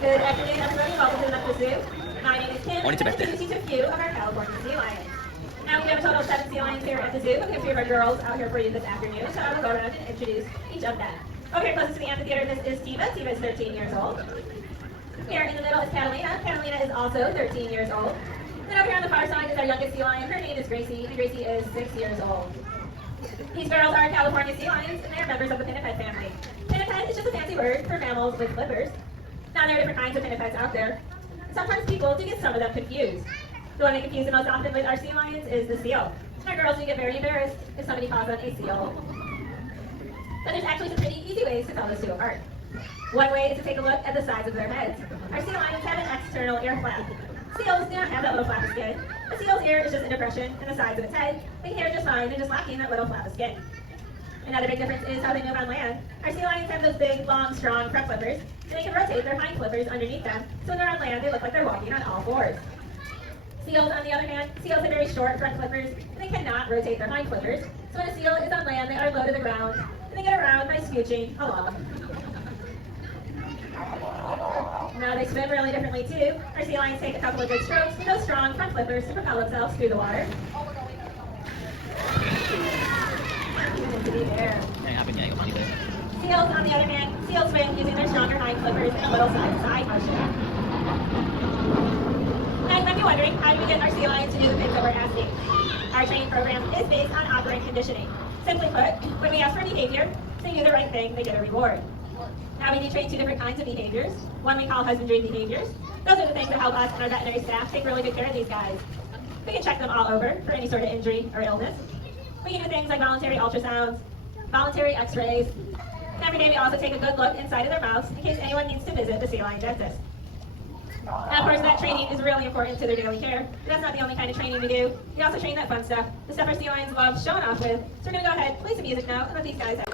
Good afternoon, everybody. Welcome to the Memphis Zoo. My name is Kim, and I'm going to introduce you to a few of our California sea lions. Now, we have a total of 7 sea lions here at the zoo, but we have 3 of our girls out here for you this afternoon, so I will go around and introduce each of them. Over here closest to the amphitheater, this is Tiva. Tiva is 13 years old. Here in the middle is Catalina. Catalina is also 13 years old. Then over here on the far side is our youngest sea lion. Her name is Gracie, and Gracie is 6 years old. These girls are California sea lions, and they are members of the pinniped family. Pinniped is just a fancy word for mammals with flippers. Now, there are different kinds of pinnipeds out there. Sometimes people do get some of them confused. The one they confuse the most often with our sea lions is the seal. And our girls do get very embarrassed if somebody calls them a seal. But there's actually some pretty easy ways to tell those two apart. One way is to take a look at the size of their heads. Our sea lions have an external ear flap. Seals do not have that little flap of skin. A seal's ear is just a depression in the sides of its head. They can hear just fine, they're just lacking that little flap of skin. Another big difference is how they move on land. Our sea lions have those big, long, strong front flippers, and they can rotate their hind flippers underneath them, so when they're on land, they look like they're walking on all fours. Seals, on the other hand, seals have very short front flippers, and they cannot rotate their hind flippers, so when a seal is on land, they are low to the ground, and they get around by scooching along. Now, they swim really differently too. Our sea lions take a couple of good strokes with those strong front flippers to propel themselves through the water. Seals, on the other hand, seals swim using their stronger hind flippers and a little side-to-side motion. Now, you might be wondering, how do we get our sea lions to do the things that we're asking? Our training program is based on operant conditioning. Simply put, when we ask for behavior, they do the right thing, they get a reward. Now, we do train 2 different kinds of behaviors. One we call husbandry behaviors. Those are the things that help us and our veterinary staff take really good care of these guys. We can check them all over for any sort of injury or illness. We can do things like voluntary ultrasounds, voluntary x-rays. And every day we also take a good look inside of their mouths in case anyone needs to visit the sea lion dentist. Now, of course, that training is really important to their daily care. But that's not the only kind of training we do. We also train that fun stuff, the stuff our sea lions love showing off with. So we're going to go ahead, play some music now, and let these guys have